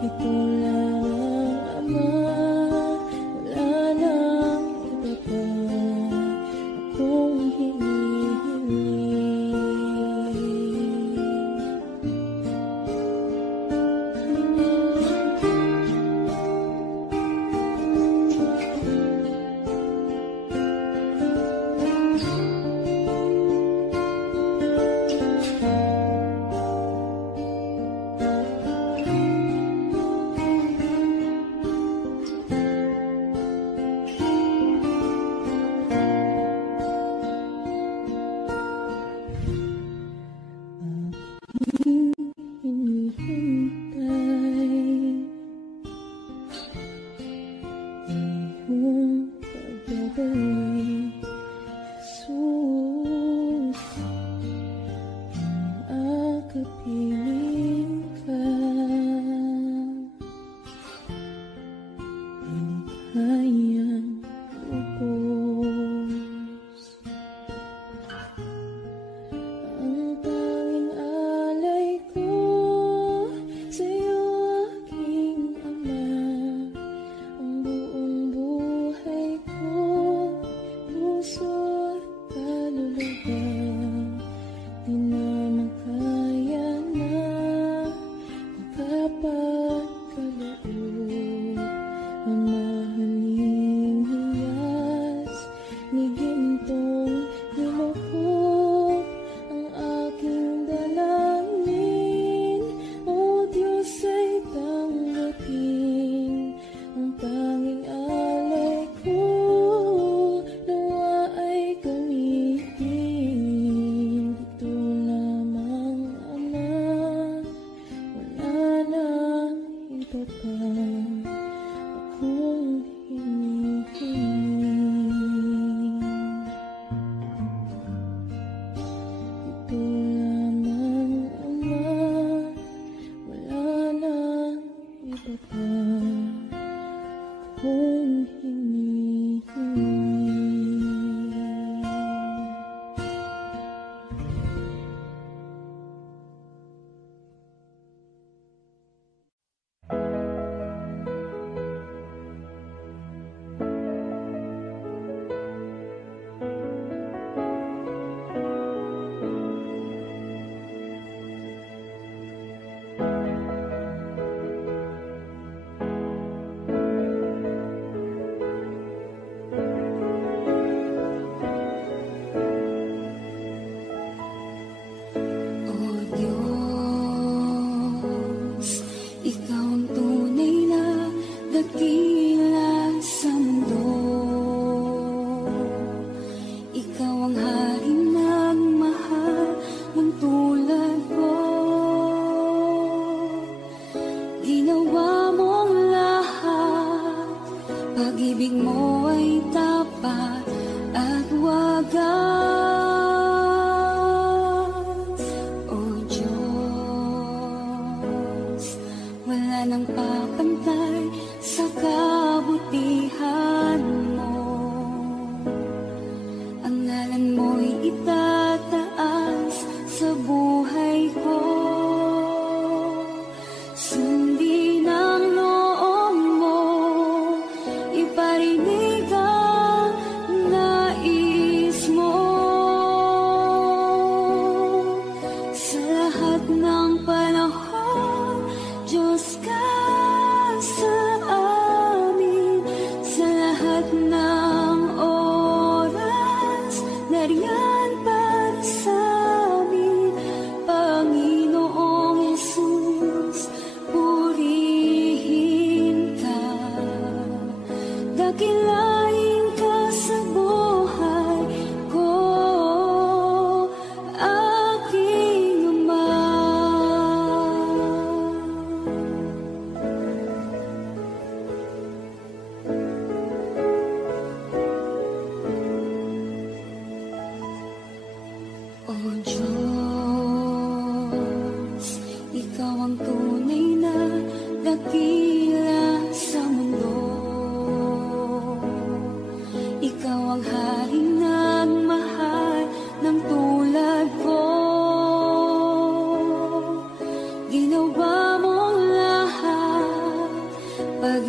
ito lang ang Ama, wala nang iba pa akong hinihiling.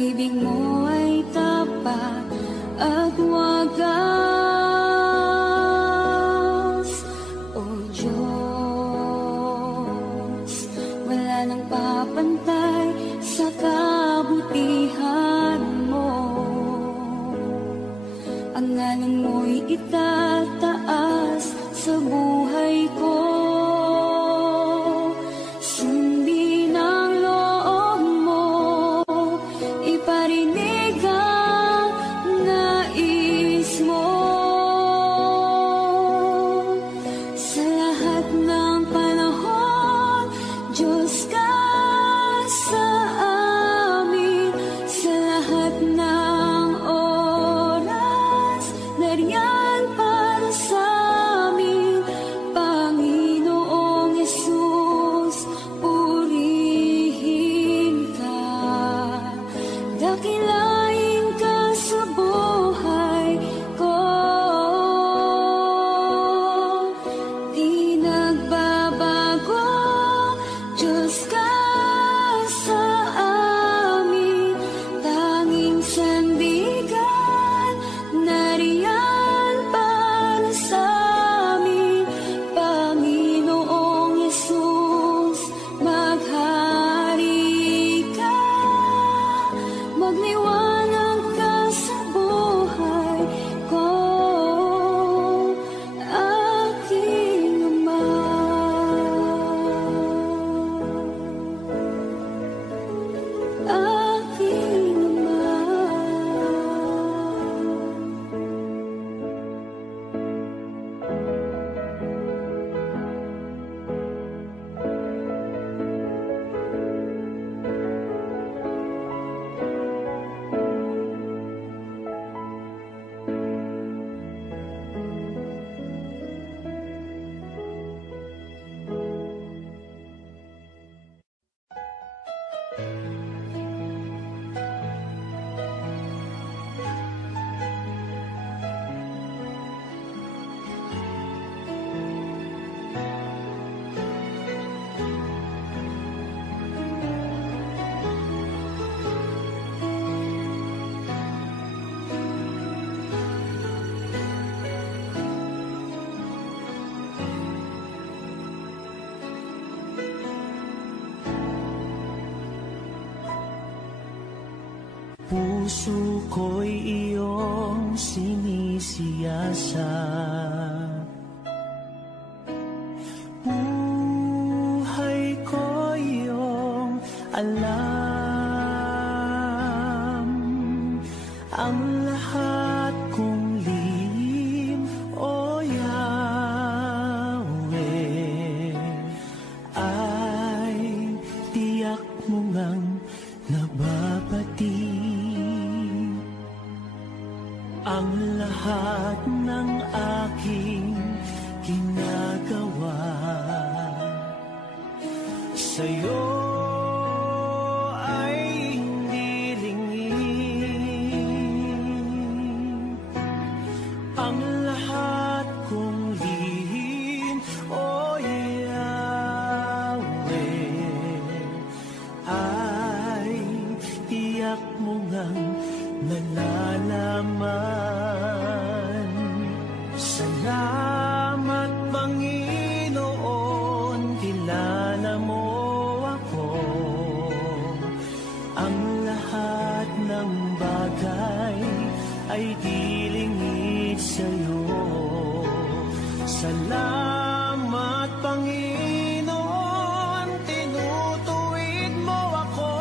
pag-ibig mo ay tapat at wagas. O Diyos, wala nang papantay sa kabutihan mo. Ang ngalan mo'y itataas sa buhay ko. Sundin ang loob mo, iparinig ang nais mo. Sa lahat ng panahon, Diyos ka sa amin. Sa lahat ng oras, nariyan para sa amin. Panginoong Hesus, purihin ka. Dakilain ka sa buhay ko. Di nagbabago, Diyos ka sa amin. Tanging sandigan, nariyan para sa amin. Panginoong Hesus, maghari ka. Magliwanag ka sa buhay ko, aking Ama. Aking Ama. Puso ko'y iyong sinisiyasat, buhay ko iyong alam. Ang lahat kong lihim, O Yahweh, ay tiyak mo ngang nababati. Ang lahat ng aking ginagawa sa'yo ay hindi lingid. Ang lahat kong lihim, O Yahweh, ay tiyak mo ngang nalalaman. Salamat, Panginoon, kilala mo ako. Ang lahat ng bagay ay dilingid sa'yo. Salamat, Panginoon, tinutuwid mo ako.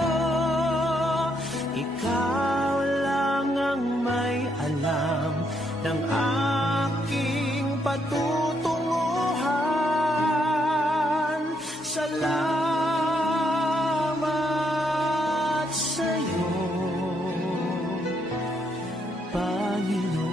Ikaw lang ang may alam ng aking patutunguhan. Salamat sa'yo, Panginoon.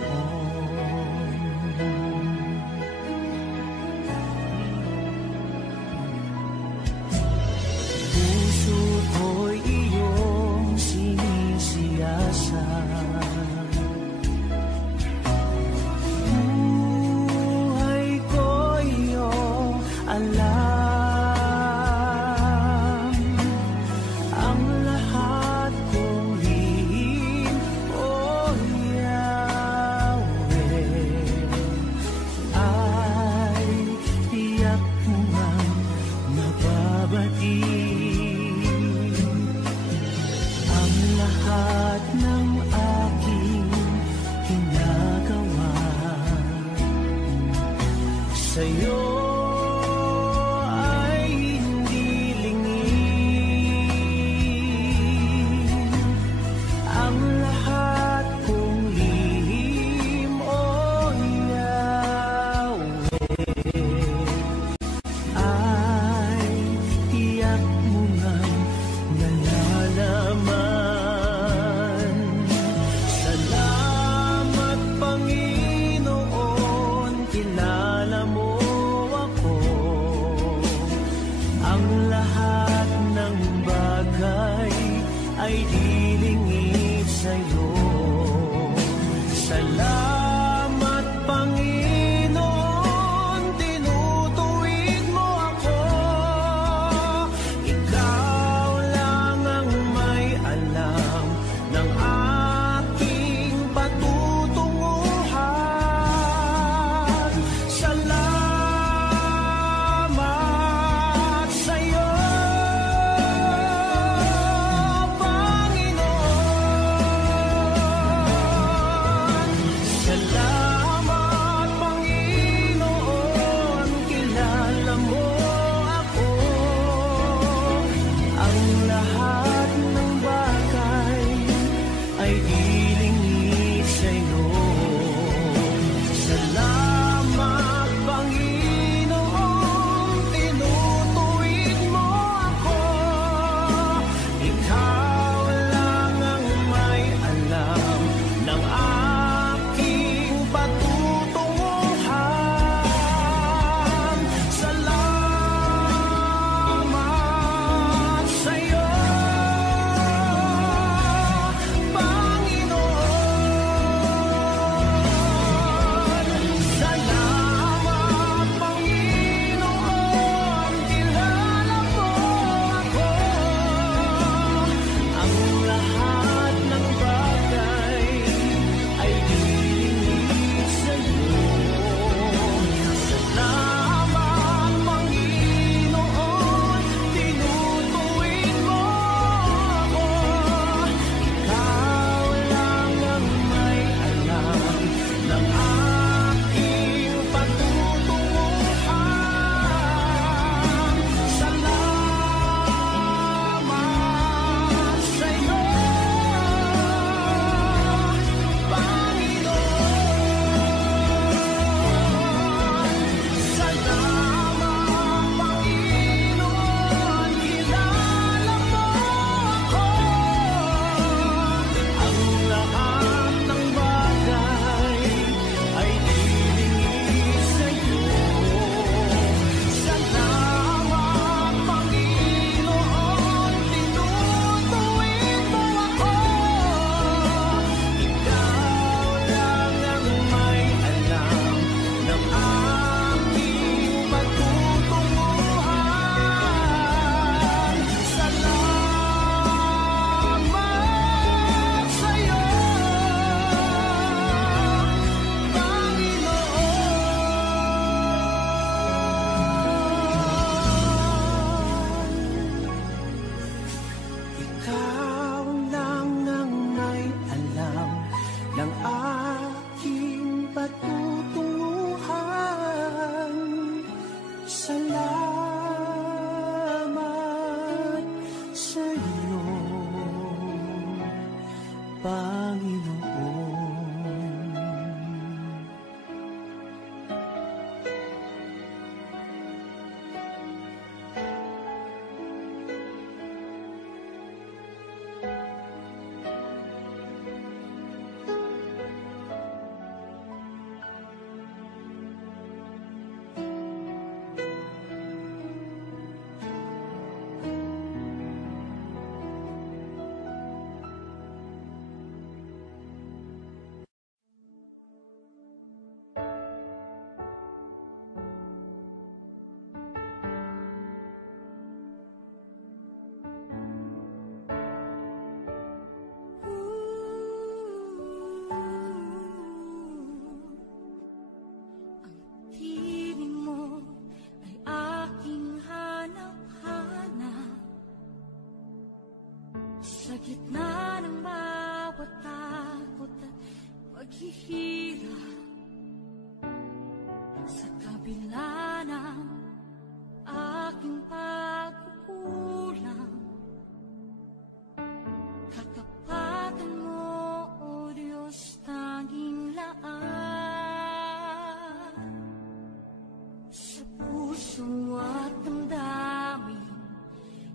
lahat ng aking ginagawa. Sa'yo ay hindi lingid ang lahat kong lihim, o Yahweh. Ay tiyak mo ngang nalalaman. Salamat, Panginoon, kilala mo ako. Ang lahat ng bagay ay dilingid sa'yo. Salamat, Panginoon, tinutuwid mo ako. Ikaw lang ang may alam ng aking patutunguhan. Salamat sa'yo, Panginoon. Salamat, Panginoon, kilala mo ako. Ang lahat ng bagay ay dilingid sa'yo. Salamat, Panginoon, tinutuwid mo ako. Ikaw lang ang may alam ng aking patutunguhan. Salamat sa'yo, Panginoon. gitna ng bawat takot at paghihirap, sa kabila ng aking pagkukulang, katapatan mo, O Diyos, tanging laan. Sa puso at damdamin,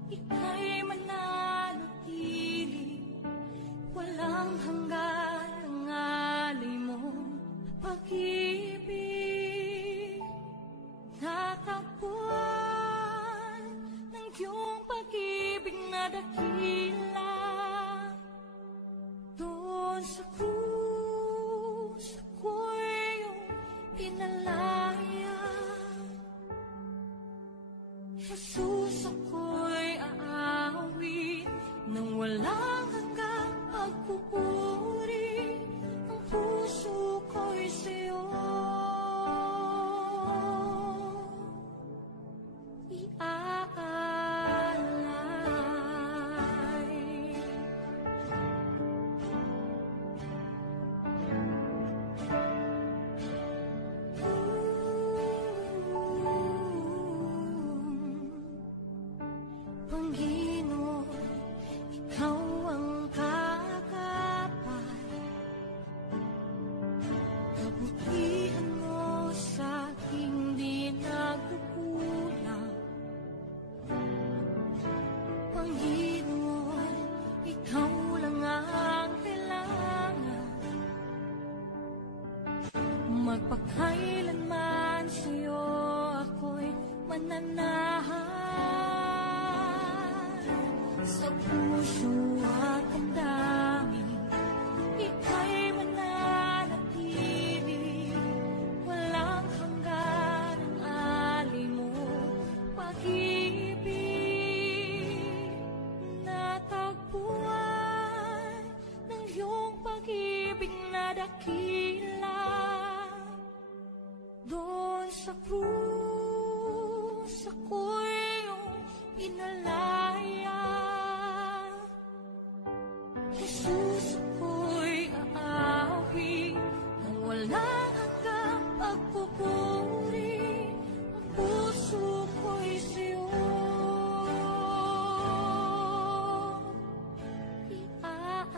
ika'y mananatili, walang hanggan ang alay mo pag-ibig. Natagpuan ng iyong pag-ibig na dakila, doon sa krus ako'y iyong pinalaya. Jesus, ako'y aawit nang walang hanggang pagpupuri. Ang puso ko'y sa'yo iaalay. Panginoon, ikaw ang kagapay, kabutihan mo sa aking di nagkukulang. Panginoon, ikaw lang ang kailangan, magpakailanman sa'yo ako'y mananahan. Sa puso at damdamin, ika'y mananatili, walang hanggan ang alay mo pag-ibig. Natagpuan ng iyong pag-ibig na dakila, doon sa krus ako'y iyong pinalaya. Jesus, ako'y aawit nang walang hanggang pagpupuri. Ang puso ko'y sa'yo iaalay.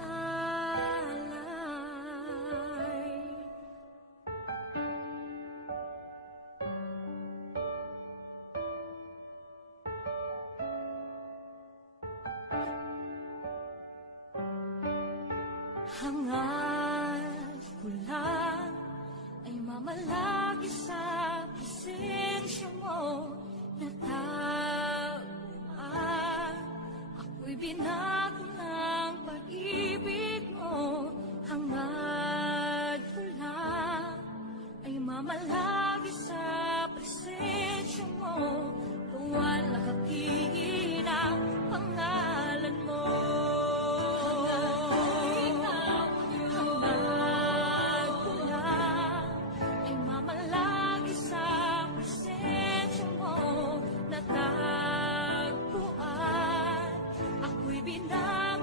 Hangad ko lang ay mamalagi sa presensya mo, natagpuan ako'y binago ng pag-ibig mo. Hangad ko lang ay mamalagi sa presensya mo, luwalhati ang pangalan mo. Natagpuan, ako'y binago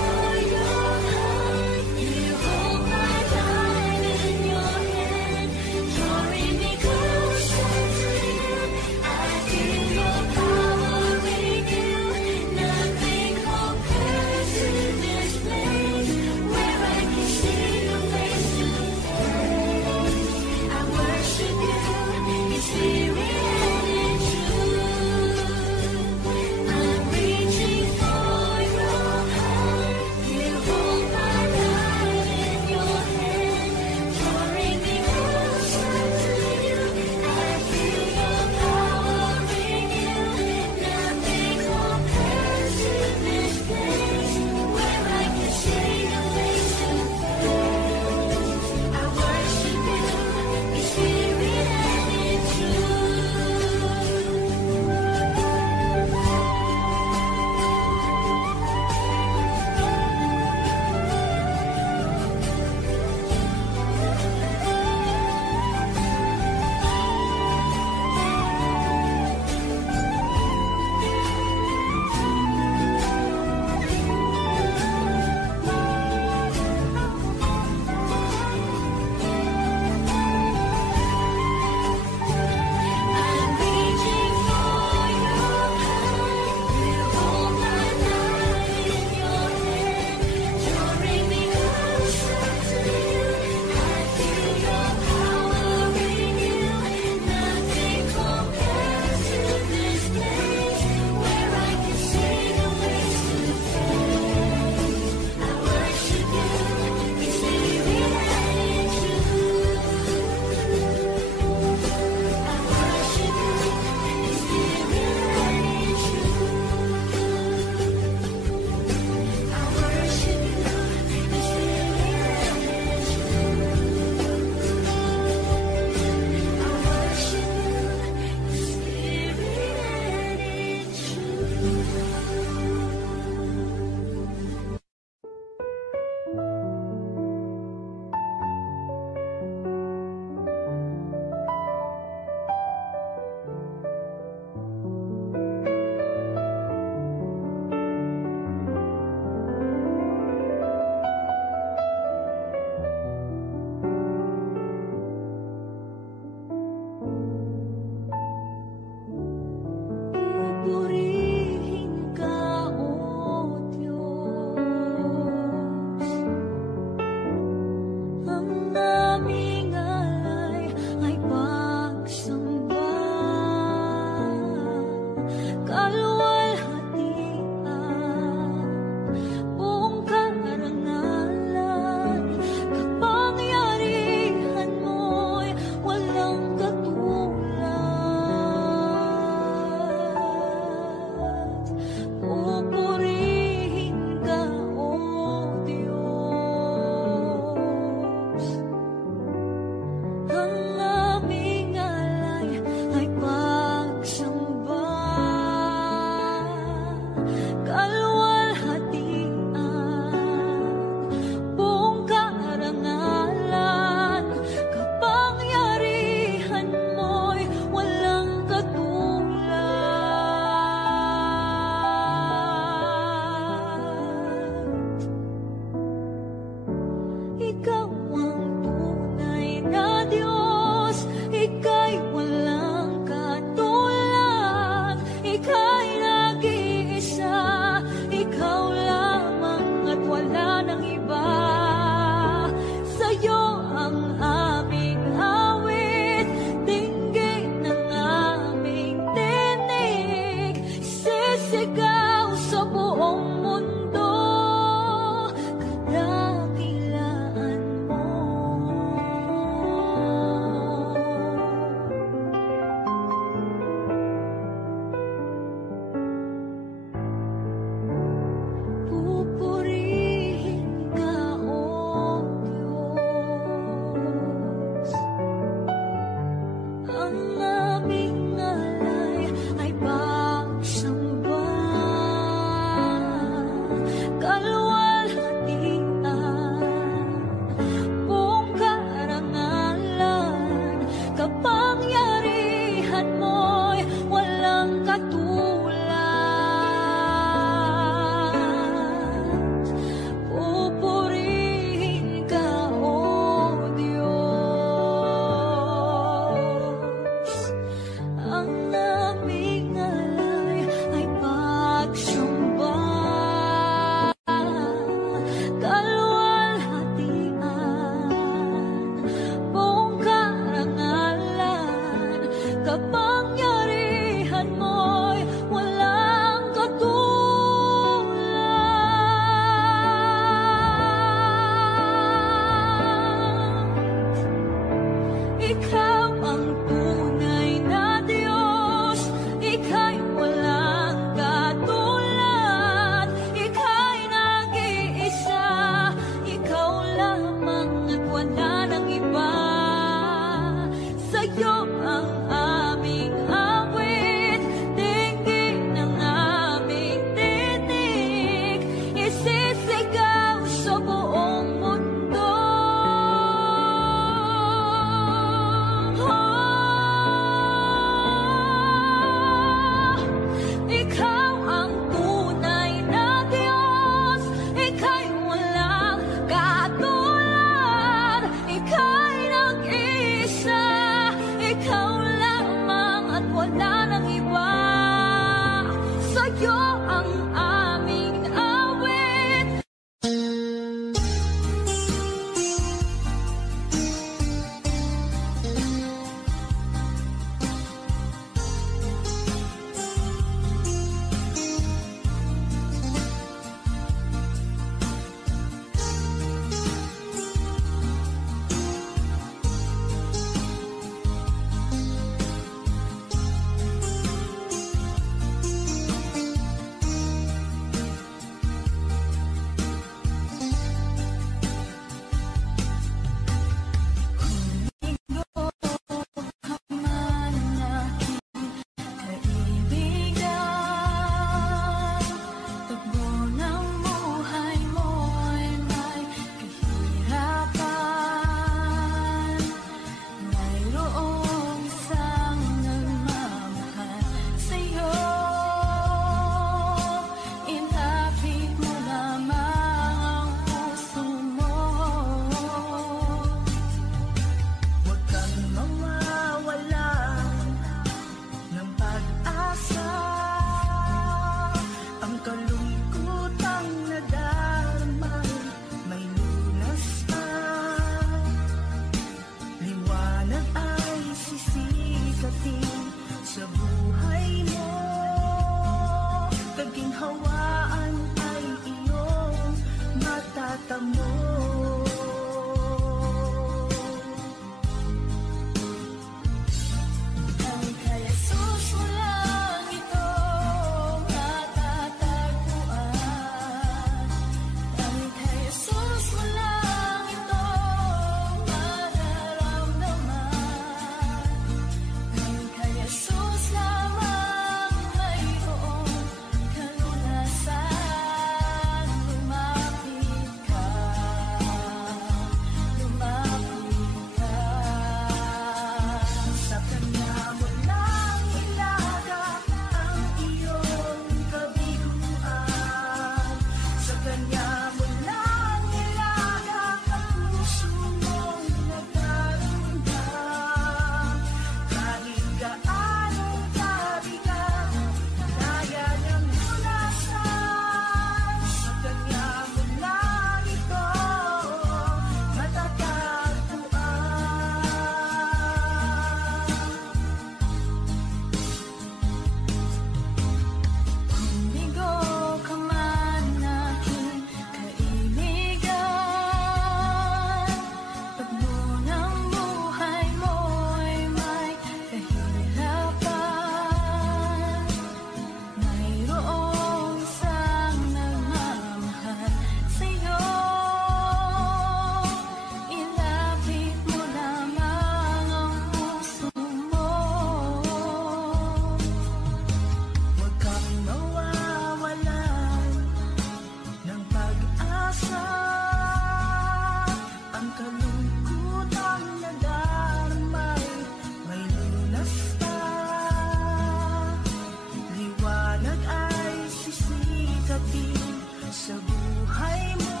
sisikapin sa buhay mo.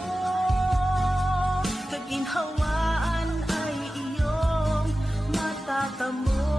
Kaginhawaan ay iyong matatamo.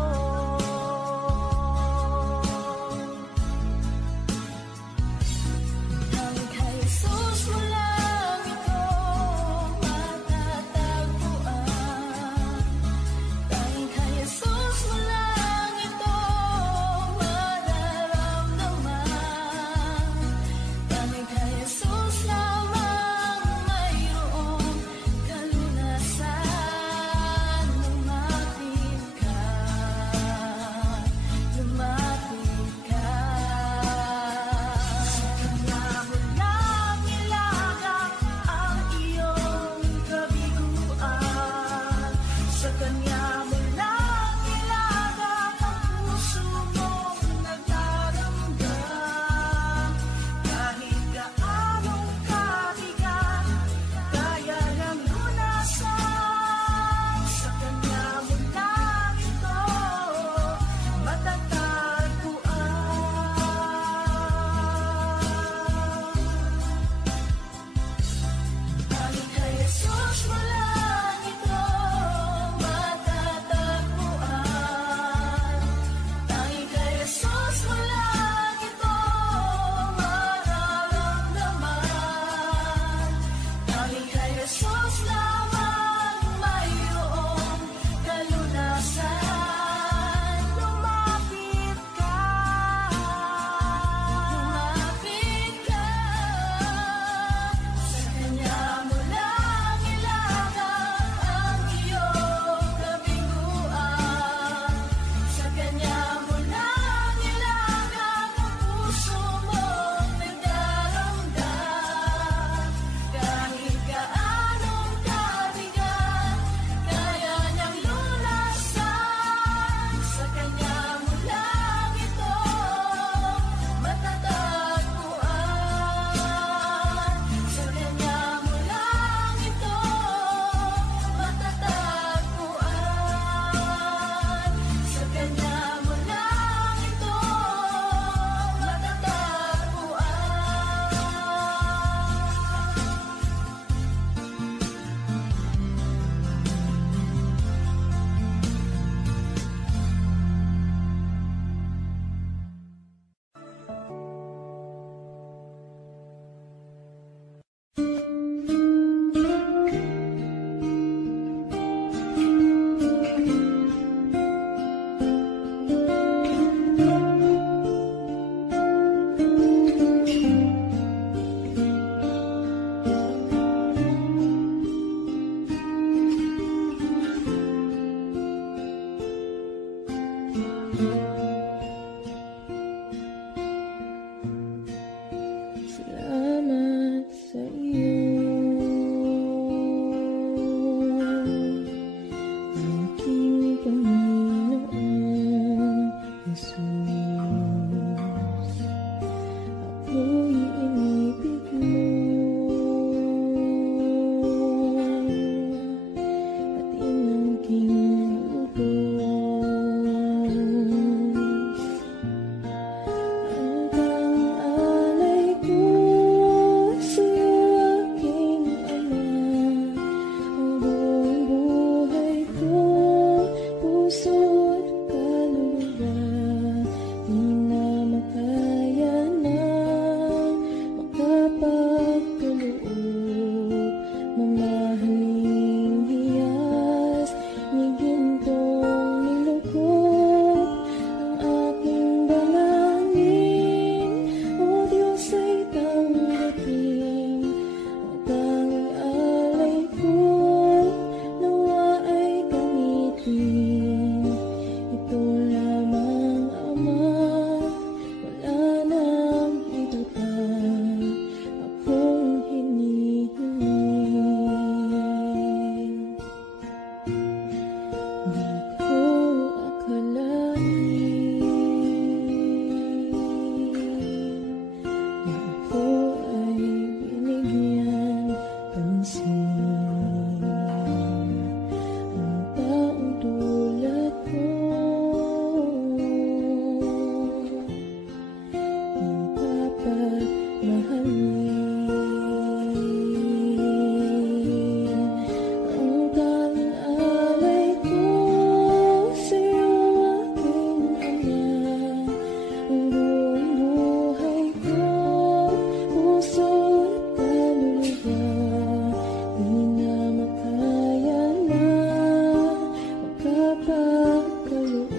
mapagkaloob,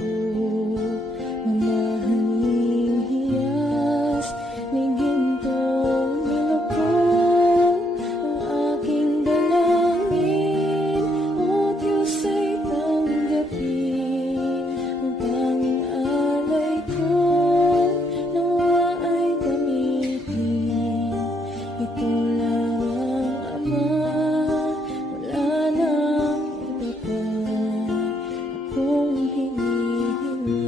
mamahaling hiyas, may gintong nilukod ang aking dalangin. O Diyos ay tanggapin ang tanging alay ko, nawa ay gamitin. Ito lang ang Ama, wala nang iba pa akong hinihiling.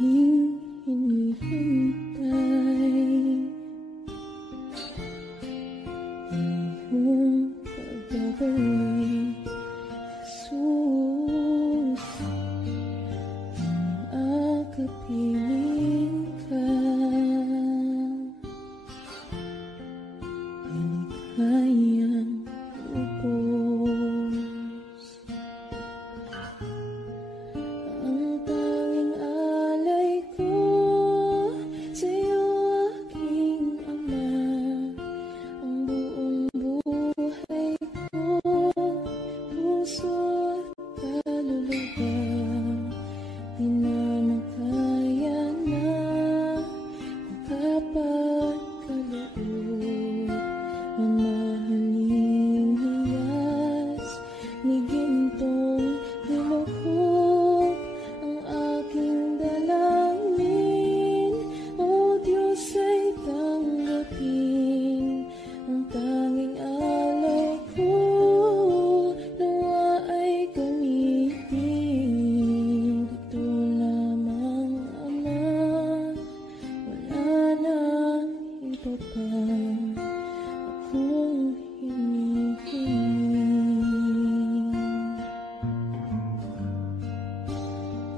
Aking hinihintay iyong pagbabalik, Jesus. Ang akapiling ka, ilikayang lubos. Ang tanging alay ko sa'yo, aking Ama, ang buong buhay ko, puso at kaluluwa, di na makaya na makapagkaloob, mamahaling hiyas, ni gintong nilukod ang aking dalangin. O Diyos ay tanggapin ang tanging alay ko, nawa ay gamitin. Ito lamang, Ama, wala nang iba pa akong hinihiling.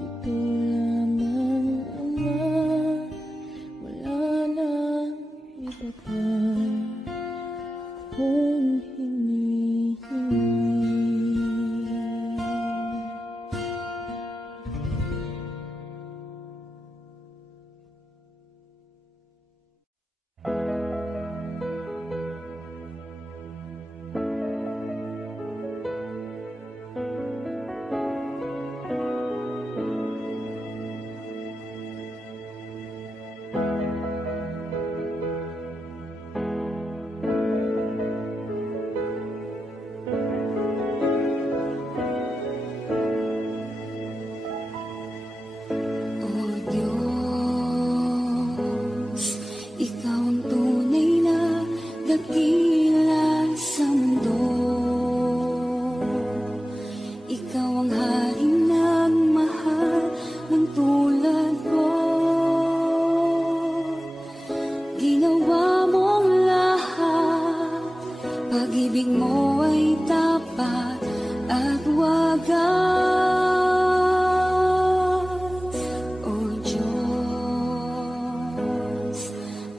Ito lamang, Ama, wala nang iba pa akong hinihiling. O Diyos, Ikaw ang tunay na dakila sa mundo. Ikaw ang haring nagmahal ng tulad ko. Ginawa mong lahat, pag-ibig mo ay tapat at wagas. O Diyos,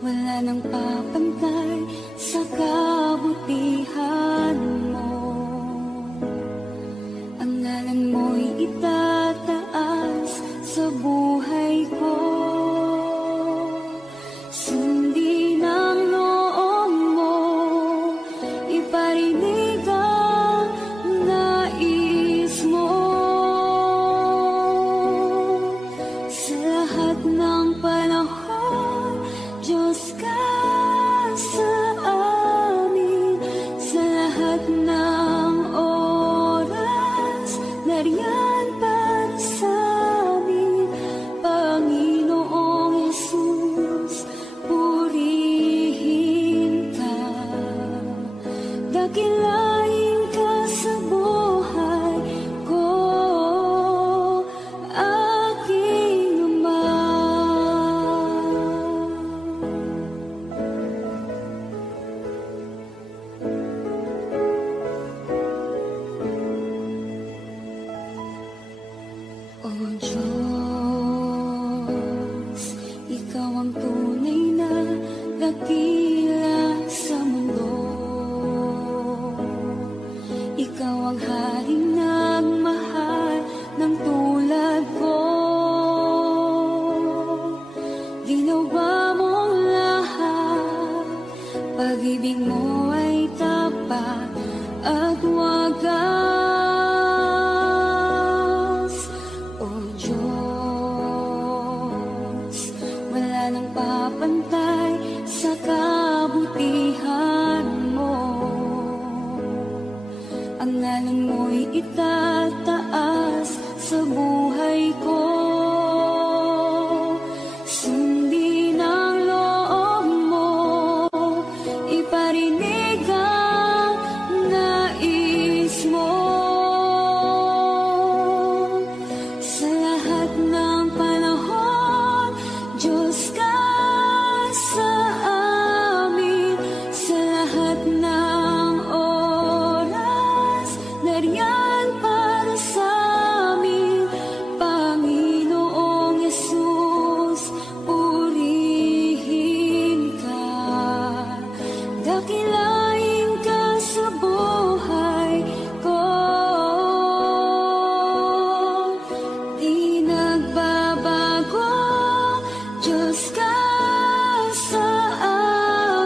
wala nang papantay sa kabutihan mo. Ang ngalan mo'y itataas sa buhay ko. Sundin ang loob mo, iparinig ang nais mo. Sa lahat ng panahon, Diyos ka sa amin. Sa lahat ng oras, nariyan para sa amin. Panginoong Jesus, purihin ka, dakilain ka sa buhay ko, aking Ama. O Diyos, Ikaw ang tunay na dakila sa mundo. Ikaw ang haring nagmahal ng tulad ko. Ginawa mong lahat, pag-ibig mo ay tapat at wagas. O Diyos, wala nang papantay sa kabutihan mo. Ang ngalan mo'y itataas sa buhay ko. Sundin ang loob mo, iparinig ang nais mo. Sa lahat ng panahon, Diyos ka sa amin. Sa lahat ng oras, nariyan para sa amin. Panginoong Yesus, purihin ka. Dakilain ka sa buhay ko. Di nagbabago, Diyos ka sa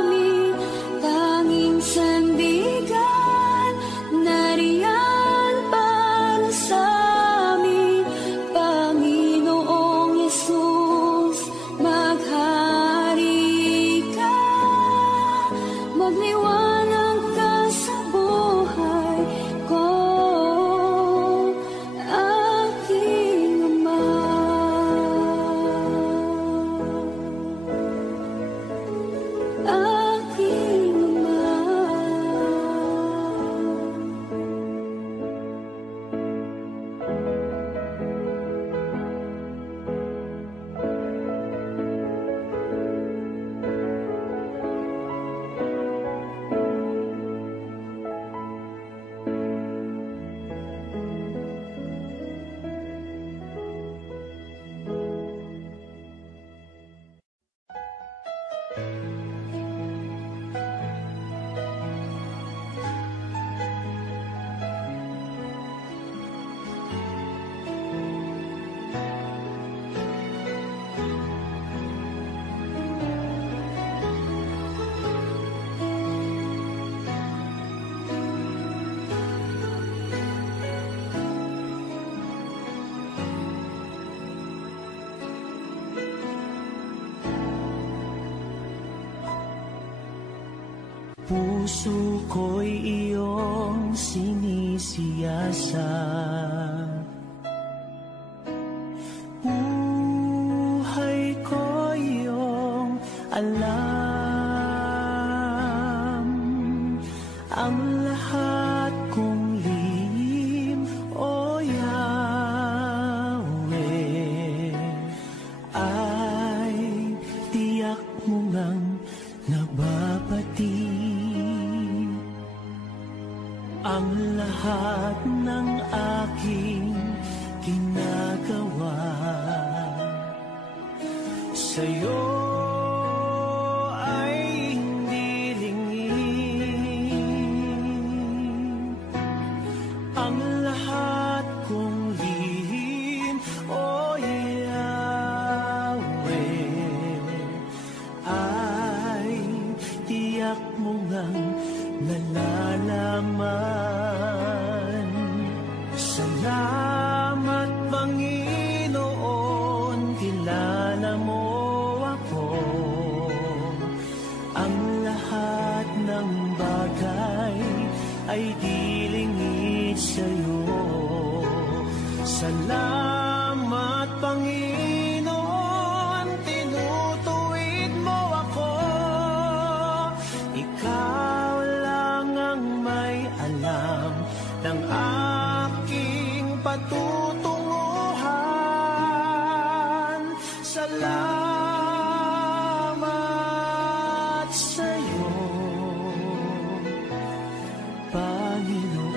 amin. Tanging sandigan, nariyan para sa amin. Panginoong Yesus, maghari ka. Magliwanag ka sa buhay ko, aking Ama. Aking Ama. Puso ko'y iyong sinisiyasat. Buhay ko iyong alam. Ang lahat kong lihim, O Yahweh, ay tiyak mo ngang nababati. Ang lahat ng aking ginagawa sa'yo ay hindi lingid. Ang lahat kong lihim, O Yahweh, ay tiyak mo ngang nalalaman. Salamat, Panginoon, kilala mo ako. Ang lahat ng bagay ay di lingid sa'yo. Salamat, Panginoon, tinutuwid mo ako. Ikaw lang ang may alam ng aking patutunguhan. Salamat sa'yo, Panginoon.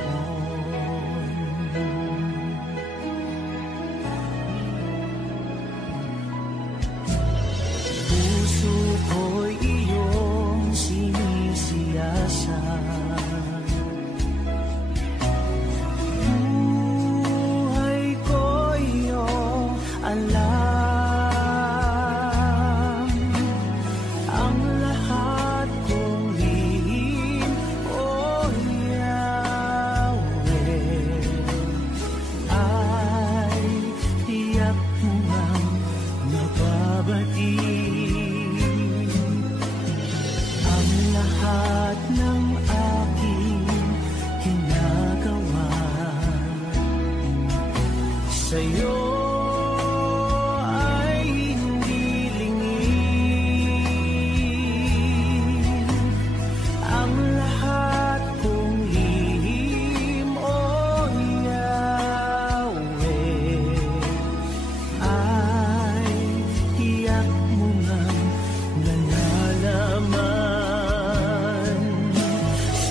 sa'yo ay hindi lingid. Ang lahat kong lihim, oh Yahweh, ay tiyak mo ngang nalalaman.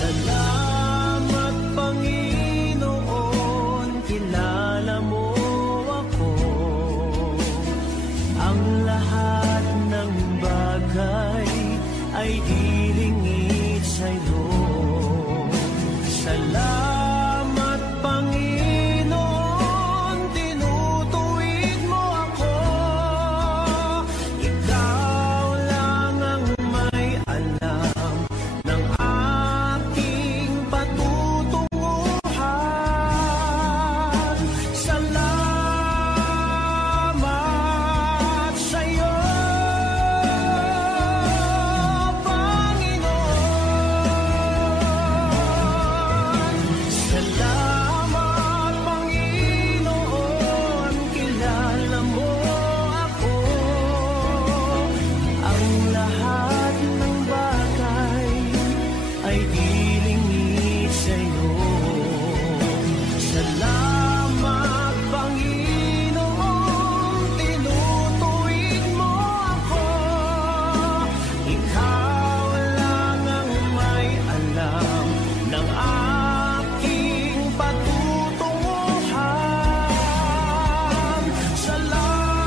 Salamat Panginoon, kilala mo ako. Ang lahat ng bagay ay dilingid sa'yo. Salamat Panginoon, tinutuwid mo ako. Ikaw lang ang may alam ng aking patutunguhan. Salamat sa'yo, Panginoon. Salamat Panginoon, kilala mo ako. Ang lahat ng bagay ay dilingid sa'yo. Salamat Panginoon, tinutuwid mo ako. Ikaw lang ang may alam ng aking patutunguhan. Salamat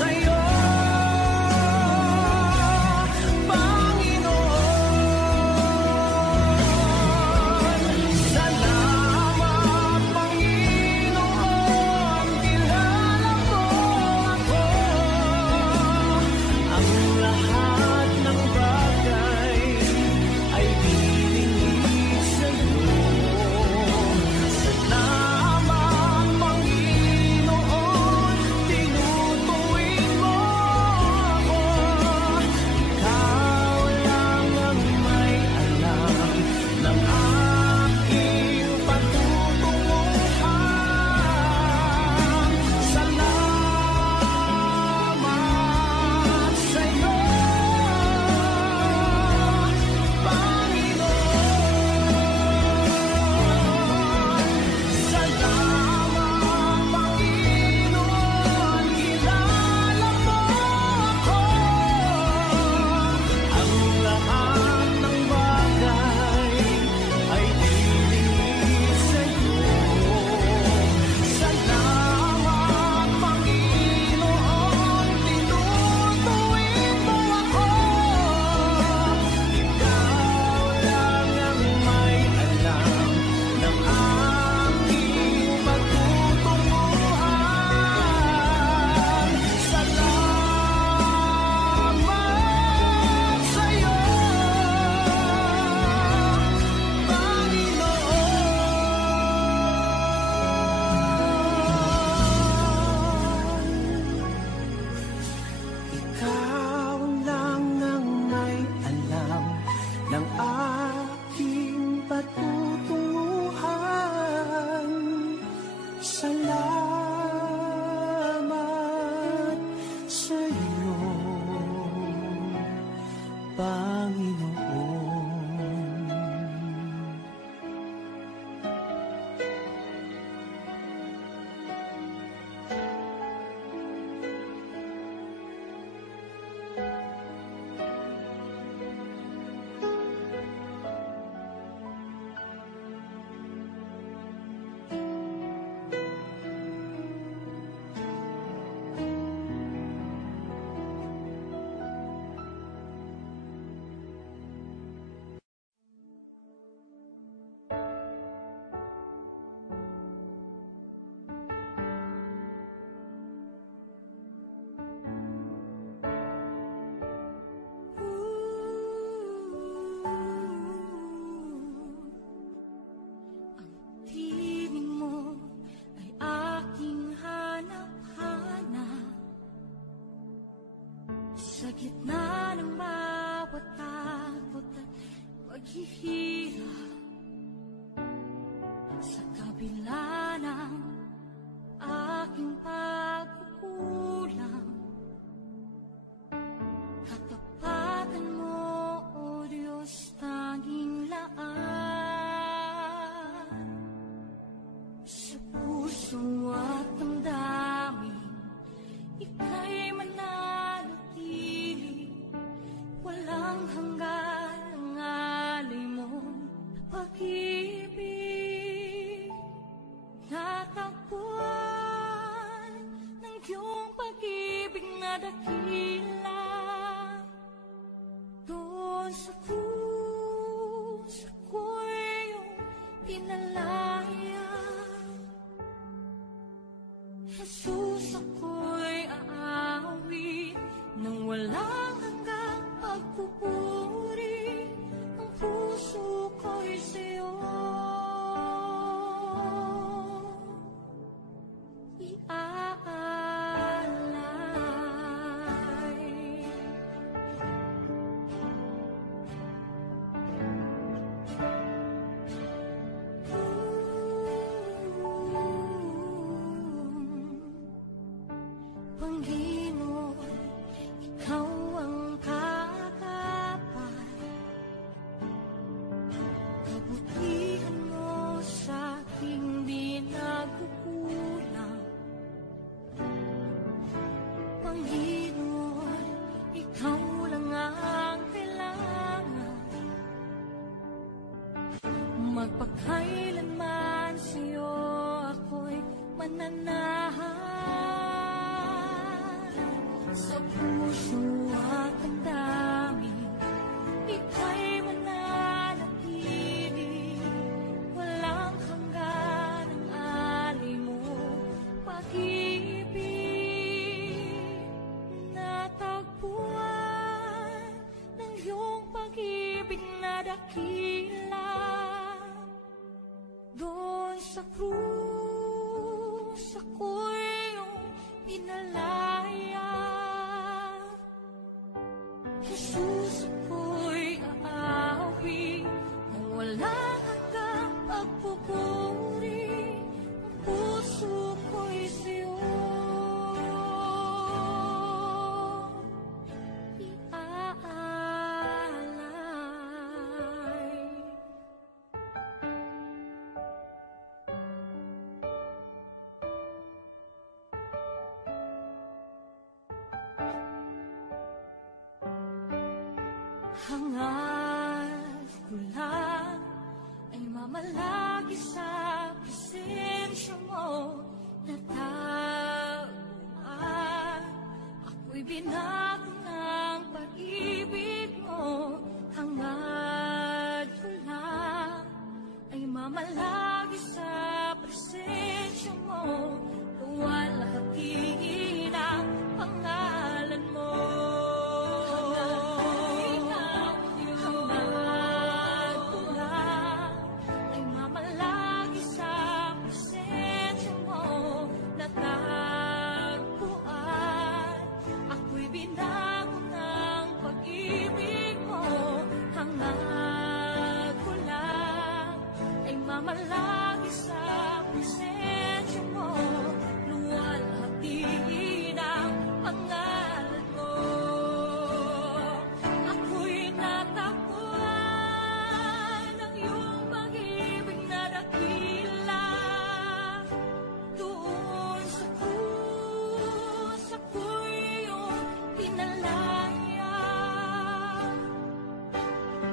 sa'yo, Panginoon. Salamat Panginoon, kilala mo ako. Ang lahat ng bagay ay dilingid sa'yo. Salamat Panginoon, tinutuwid mo ako. Ikaw lang ang may alam ng aking patutunguhan. Salamat sa'yo, Panginoon. Salamat Panginoon, kilala mo ako. Ang lahat ng bagay ay dilingid sa'yo. Salamat Panginoon, tinutuwid mo ako. Ikaw lang ang may alam ng aking patutunguhan. Salamat sa'yo, Panginoon. Ikaw lang ang may alam ng aking patutunguhan. Salamat sa'yo, Panginoon. gitna ng bawat takot at paghihirap, sa kabila pinalaya. Jesus, ako'y aawit nang walang hanggang pagpupuri. Ang puso ko'y sa'yo iaalay. Panginoon, ikaw ang kakapat. Kabutihan mo sa aking di nagkukulang. Panginoon, ikaw lang ang kailangan. Magpakailanman sa'yo ako'y mananahan. Sa puso at ang damdamin, ika'y mananatili. Walang hanggan ang alay mo, pag-ibig. Natagpuan ng iyong pag-ibig na dakila. Doon sa krus, ako'y iyong pinalaya. Jesus, ako'y aawit nang walang hanggang pagpupuri. Ang puso ko'y sa'yo iaalay. Hangad ko lang ay mamalagi sa presensya mo. Natagpuan ako'y binago ng pag-ibig mo. Hangad ko lang ay mamalagi sa presensya mo. Luwalhati ng pangalan mo. Malagi sa presensya mo, luwalhati ng pangalan mo. Ako'y natagpuan ng iyong pag-ibig na dakila. Doon sa krus, ako'y iyong pinalaya.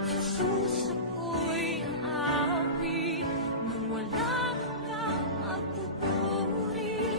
Jesus, ako'y aawit nang walang hanggang magpupuri.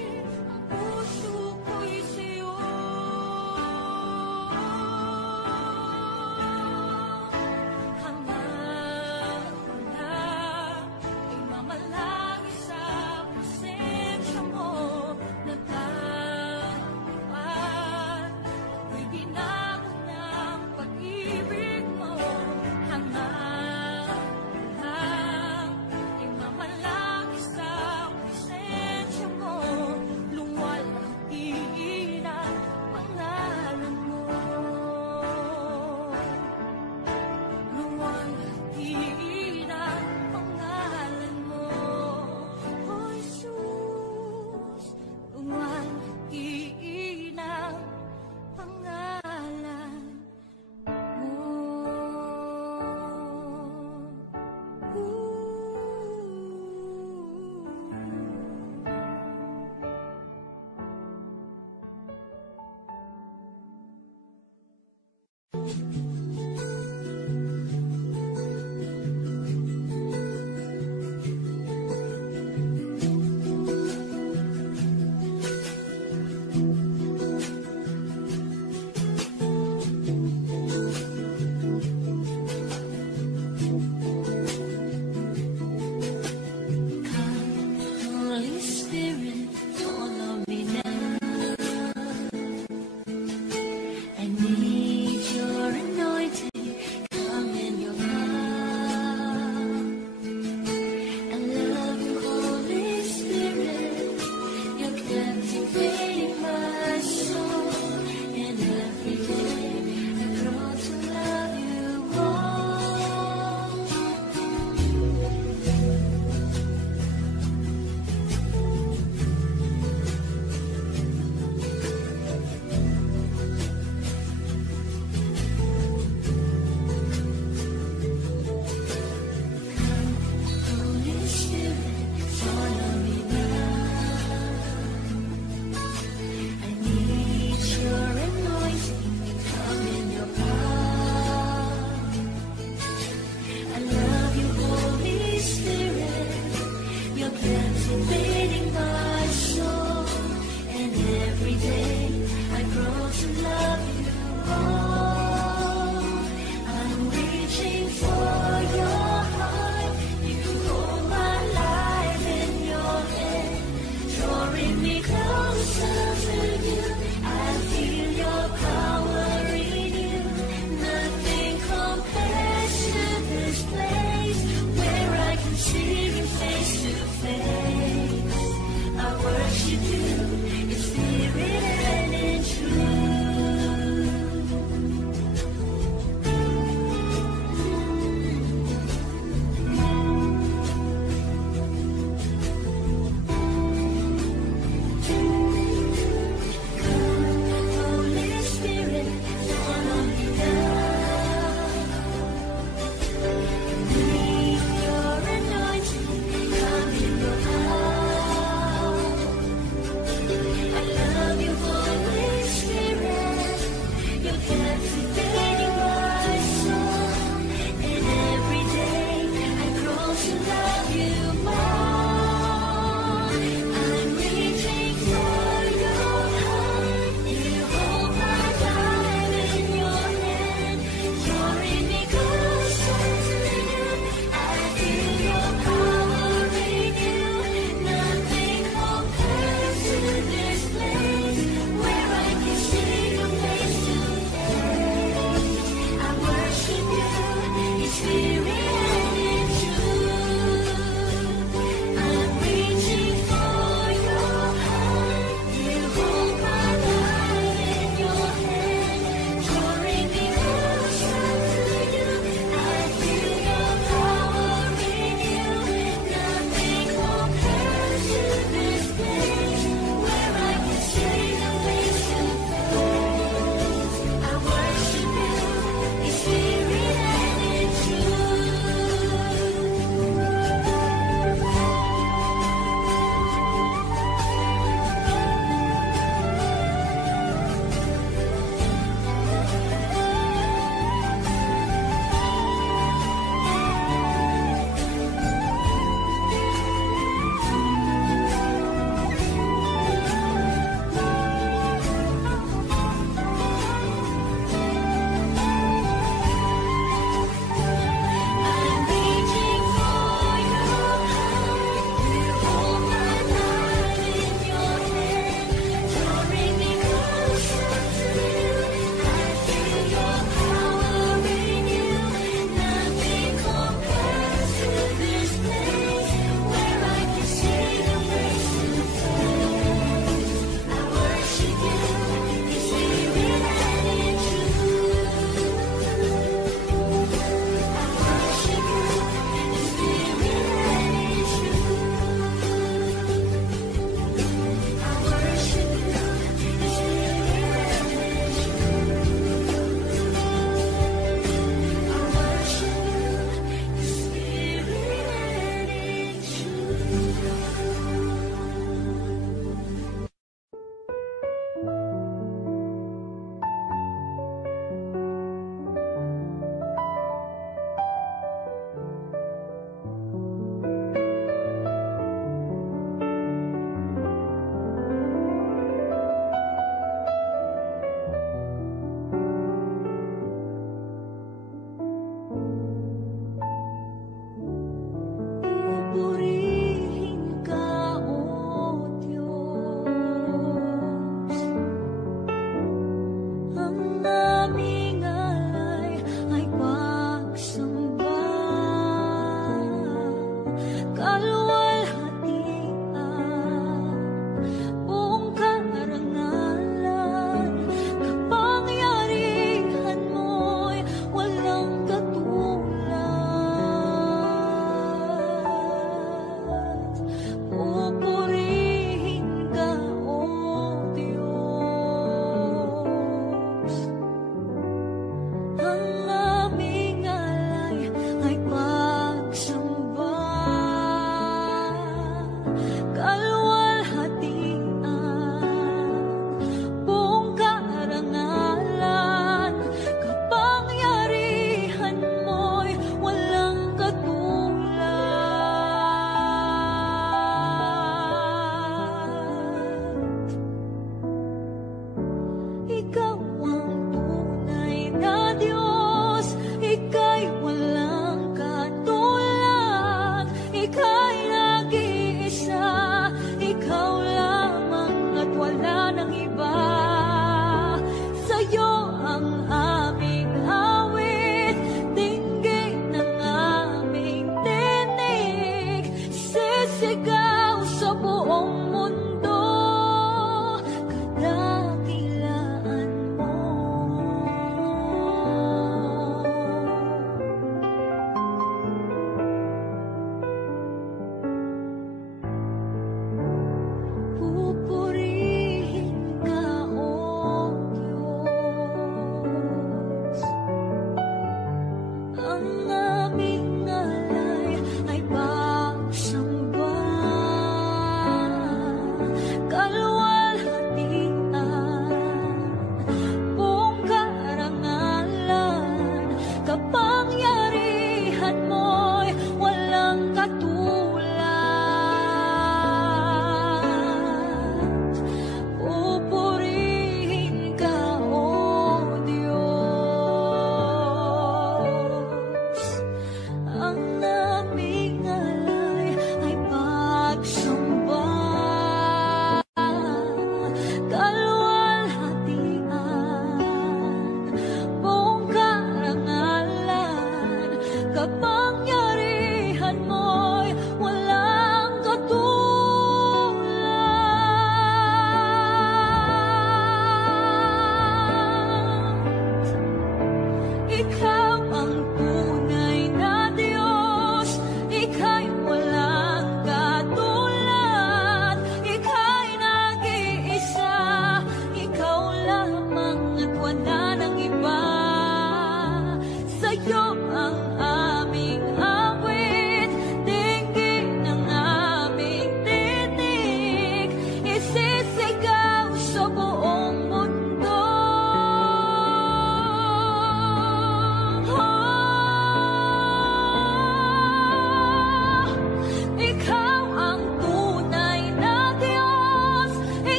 feeding my soul. And every day I grow to love you more. I'm reaching for your heart. You hold my life in your hand, drawing me closer to you. I feel your power in you. Nothing compares to this place where I can see you face to face.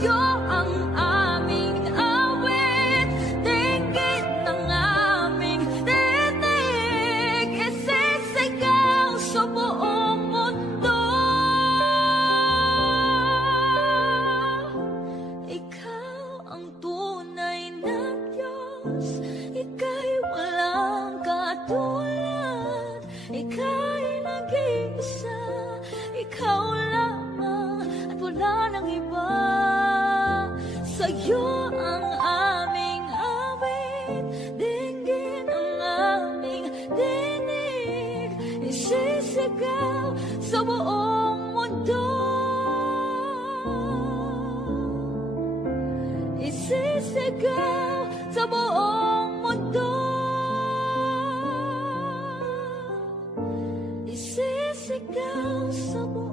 sa'yo ang aming awit, tingin ng aming tinig, isisigaw sa buong mundo. Ikaw ang tunay na Diyos, ika'y walang katulad, ika'y nag-iisa, ikaw lamang at wala nang iba. Sa'yo ang aming awit, dinggin ang aming dinig, isisigaw sa buong mundo. Isisigaw sa buong mundo. Isisigaw sa buong